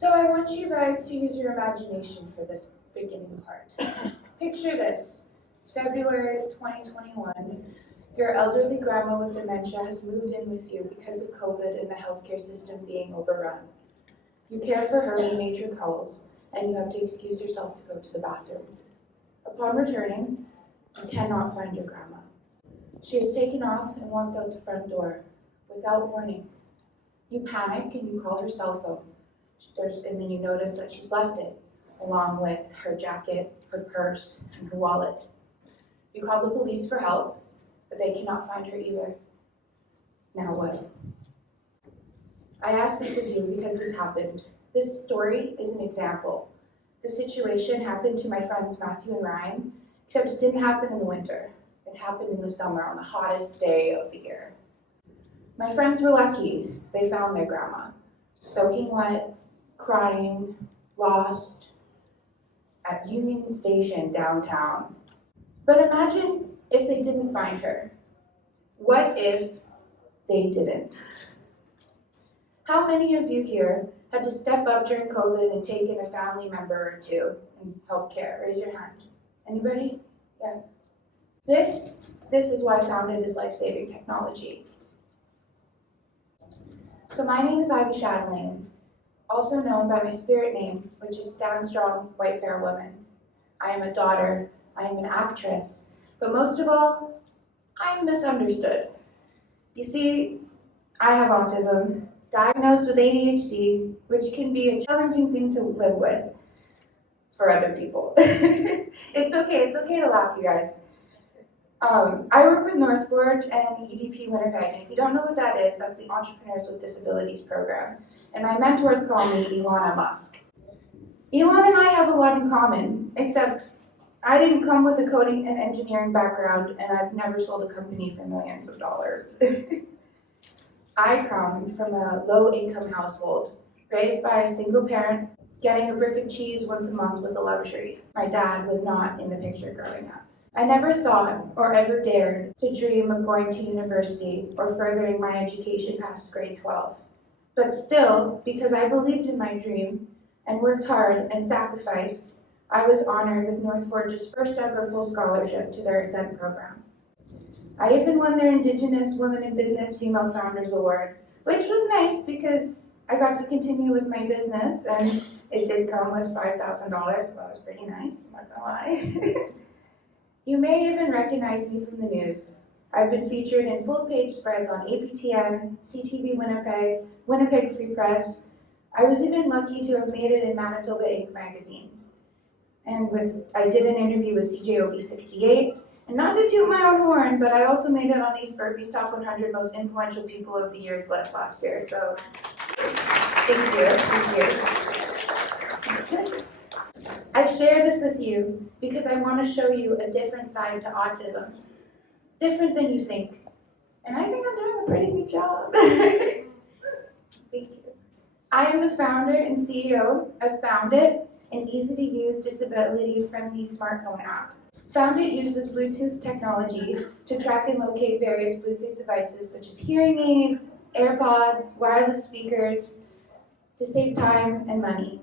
So I want you guys to use your imagination for this beginning part. Picture this. It's February 2021. Your elderly grandma with dementia has moved in with you because of COVID and the healthcare system being overrun. You care for her when nature calls, and you have to excuse yourself to go to the bathroom. Upon returning, you cannot find your grandma. She has taken off and walked out the front door without warning. You panic and you call her cell phone. And then you notice that she's left it, along with her jacket, her purse, and her wallet. You call the police for help, but they cannot find her either. Now what? I ask this of you because this happened. This story is an example. The situation happened to my friends Matthew and Ryan, except it didn't happen in the winter. It happened in the summer on the hottest day of the year. My friends were lucky. They found their grandma, soaking wet, crying, lost, at Union Station downtown. But imagine if they didn't find her. What if they didn't? How many of you here had to step up during COVID and take in a family member or two and help care? Raise your hand. Anybody? Yeah. This is why Foundit is life-saving technology. So my name is Châtelain, also known by my spirit name, which is Stand Strong, White Fair Woman. I am a daughter, I am an actress, but most of all, I am misunderstood. You see, I have autism, diagnosed with ADHD, which can be a challenging thing to live with for other people. It's okay to laugh, you guys. I work with Northboard and EDP Winnipeg, and if you don't know what that is, that's the Entrepreneurs with Disabilities program. And my mentors call me Elon Musk. Elon and I have a lot in common, except I didn't come with a coding and engineering background, and I've never sold a company for millions of dollars. I come from a low-income household, raised by a single parent. Getting a brick of cheese once a month was a luxury. My dad was not in the picture growing up. I never thought or ever dared to dream of going to university or furthering my education past grade 12. But still, because I believed in my dream and worked hard and sacrificed, I was honored with Northforge's first ever full scholarship to their Ascent program. I even won their Indigenous Women in Business Female Founders Award, which was nice because I got to continue with my business, and it did come with $5,000, so that was pretty nice, I'm not gonna lie. You may even recognize me from the news. I've been featured in full-page spreads on APTN, CTV Winnipeg, Winnipeg Free Press. I was even lucky to have made it in Manitoba Inc. magazine. And I did an interview with CJOB68, and not to toot my own horn, but I also made it on East Burpee's Top 100 Most Influential People of the Year's list last year, so thank you. I share this with you because I want to show you a different side to autism. Different than you think. And I think I'm doing a pretty good job. Thank you. I am the founder and CEO of Foundit, an easy-to-use, disability-friendly smartphone app. Foundit uses Bluetooth technology to track and locate various Bluetooth devices such as hearing aids, AirPods, wireless speakers, to save time and money.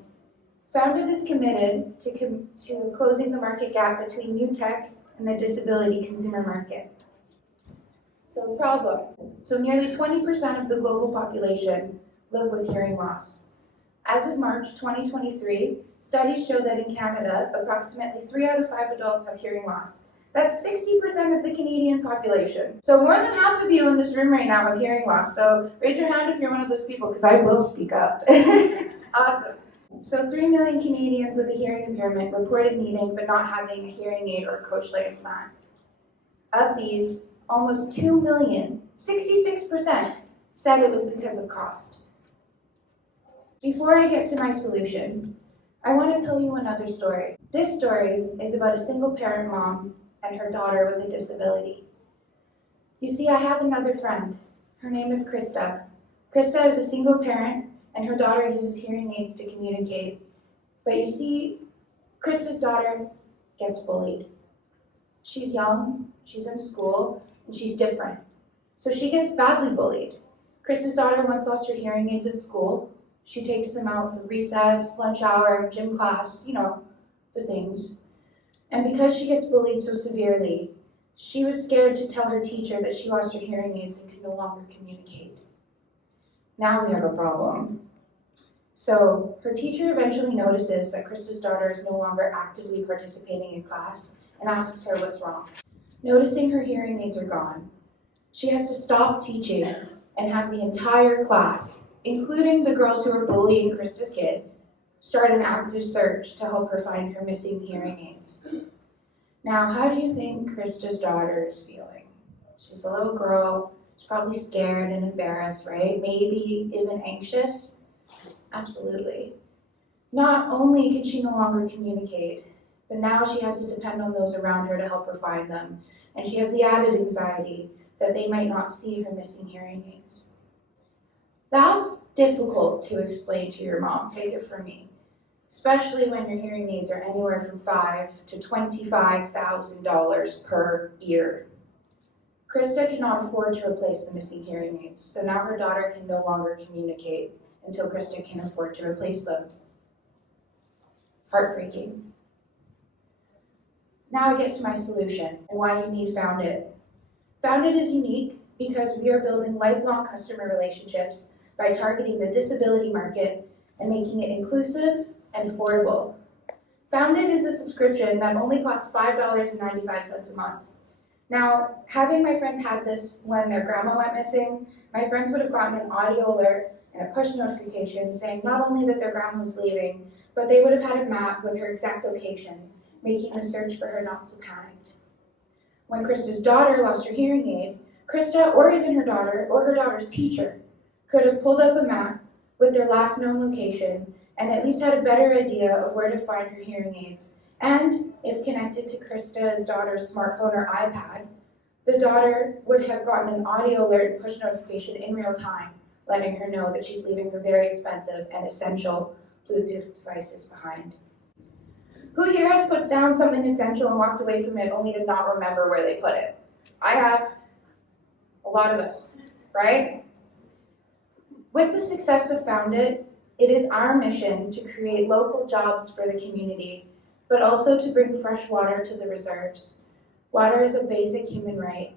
Foundit is committed to closing the market gap between new tech and the disability consumer market. So problem. So nearly 20% of the global population live with hearing loss. As of March 2023, studies show that in Canada, approximately 3 out of 5 adults have hearing loss. That's 60% of the Canadian population. So more than half of you in this room right now have hearing loss. So raise your hand if you're one of those people, because I will speak up. Awesome. So 3 million Canadians with a hearing impairment reported needing but not having a hearing aid or cochlear implant. Of these, almost 2 million, 66%, said it was because of cost. Before I get to my solution, I want to tell you another story. This story is about a single parent mom and her daughter with a disability. You see, I have another friend. Her name is Krista. Krista is a single parent, and her daughter uses hearing aids to communicate. But you see, Krista's daughter gets bullied. She's young, she's in school, and she's different. So she gets badly bullied. Krista's daughter once lost her hearing aids at school. She takes them out for recess, lunch hour, gym class, the things. And because she gets bullied so severely, she was scared to tell her teacher that she lost her hearing aids and could no longer communicate. Now we have a problem. So her teacher eventually notices that Krista's daughter is no longer actively participating in class and asks her what's wrong. Noticing her hearing aids are gone, she has to stop teaching and have the entire class, including the girls who were bullying Krista's kid, start an active search to help her find her missing hearing aids. Now, how do you think Krista's daughter is feeling? She's a little girl. She's probably scared and embarrassed, right? Maybe even anxious. Absolutely. Not only can she no longer communicate, but now she has to depend on those around her to help her find them. And she has the added anxiety that they might not see her missing hearing aids. That's difficult to explain to your mom, take it from me. Especially when your hearing aids are anywhere from $5,000 to $25,000 per ear. Krista cannot afford to replace the missing hearing aids, so now her daughter can no longer communicate until Krista can afford to replace them. Heartbreaking. Now I get to my solution and why you need Foundit. Foundit is unique because we are building lifelong customer relationships by targeting the disability market and making it inclusive and affordable. Foundit is a subscription that only costs $5.95 a month. Now, having my friends had this when their grandma went missing, my friends would have gotten an audio alert and a push notification saying not only that their grandma was leaving, but they would have had a map with her exact location, making the search for her not so panicked. When Krista's daughter lost her hearing aid, Krista, or even her daughter, or her daughter's teacher, could have pulled up a map with their last known location and at least had a better idea of where to find her hearing aids. And if connected to Krista's daughter's smartphone or iPad, the daughter would have gotten an audio alert and push notification in real time, letting her know that she's leaving her very expensive and essential Bluetooth devices behind. Who here has put down something essential and walked away from it only to not remember where they put it? I have. A lot of us, right? With the success of Foundit, it is our mission to create local jobs for the community, but also to bring fresh water to the reserves. Water is a basic human right.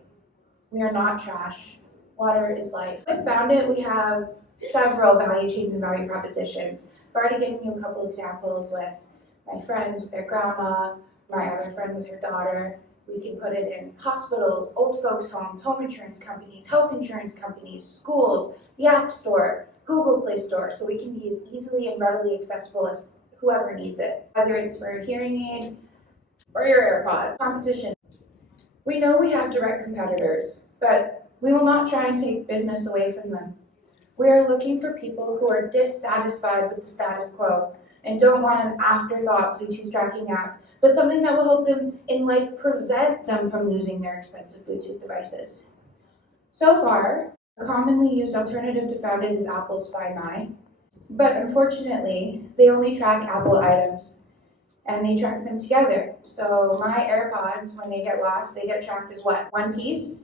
We are not trash. Water is life. With Foundit, we have several value chains and value propositions. I've already given you a couple examples with my friends with their grandma, my other friend with her daughter. We can put it in hospitals, old folks' homes, home insurance companies, health insurance companies, schools, the App Store, Google Play Store, so we can be as easily and readily accessible as whoever needs it, whether it's for a hearing aid or your AirPods. Competition. We know we have direct competitors, but we will not try and take business away from them. We are looking for people who are dissatisfied with the status quo and don't want an afterthought Bluetooth tracking app, but something that will help them in life prevent them from losing their expensive Bluetooth devices. So far, a commonly used alternative to Foundit is Apple's Find My, but unfortunately, they only track Apple items, and they track them together. So my AirPods, when they get lost, they get tracked as what? One piece?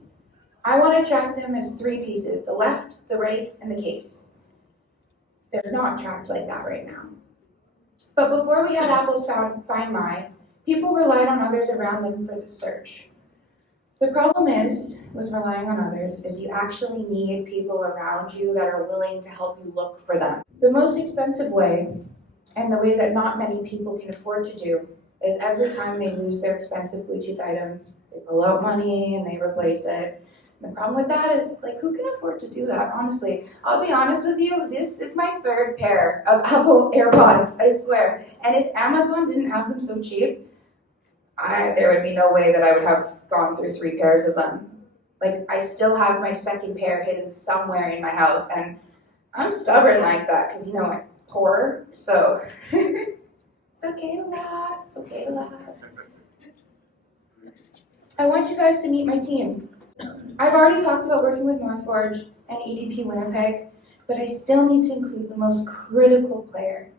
I want to track them as 3 pieces, the left, the right, and the case. They're not tracked like that right now. But before we had Apple's Find My, people relied on others around them for the search. The problem is, with relying on others, is you actually need people around you that are willing to help you look for them. The most expensive way, and the way that not many people can afford to do, is every time they lose their expensive Bluetooth item, they pull out money and they replace it. The problem with that is, who can afford to do that, honestly? I'll be honest with you, this is my 3rd pair of Apple AirPods, I swear. And if Amazon didn't have them so cheap, there would be no way that I would have gone through 3 pairs of them. I still have my 2nd pair hidden somewhere in my house, and I'm stubborn like that, because, I'm poor, so it's okay to laugh, it's okay to laugh. I want you guys to meet my team. I've already talked about working with North Forge and EDP Winnipeg, but I still need to include the most critical player,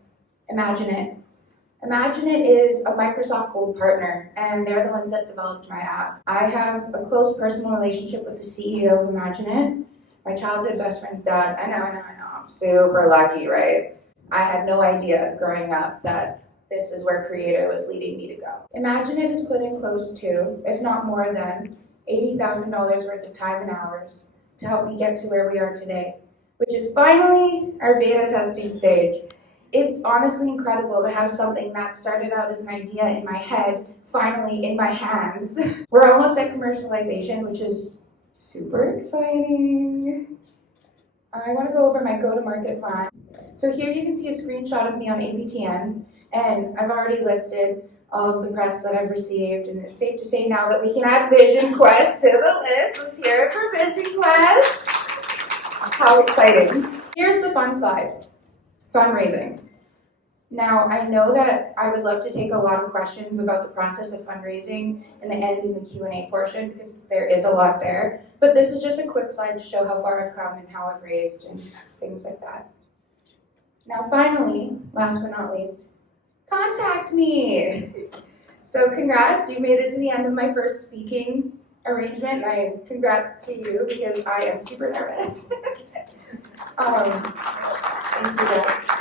Imagine. Imagine is a Microsoft Gold partner, and they're the ones that developed my app. I have a close personal relationship with the CEO of Imagine, my childhood best friend's dad. I know, I'm super lucky, right? I had no idea growing up that this is where Creator was leading me to go. Imagine it has put in close to, if not more than, $80,000 worth of time and hours to help me get to where we are today, which is finally our beta testing stage. It's honestly incredible to have something that started out as an idea in my head finally in my hands. We're almost at commercialization, which is super exciting. I want to go over my go-to-market plan. So here you can see a screenshot of me on APTN, and I've already listed all of the press that I've received, and it's safe to say now that we can add Vision Quest to the list. Let's hear it for Vision Quest. How exciting. Here's the fun slide, fundraising. Now, I know that I would love to take a lot of questions about the process of fundraising in the end in the Q&A portion, because there is a lot there, but this is just a quick slide to show how far I've come and how I've raised and things like that. Now, finally, last but not least, contact me. So congrats, you made it to the end of my first speaking arrangement, and I congrats to you because I am super nervous. Thank you guys.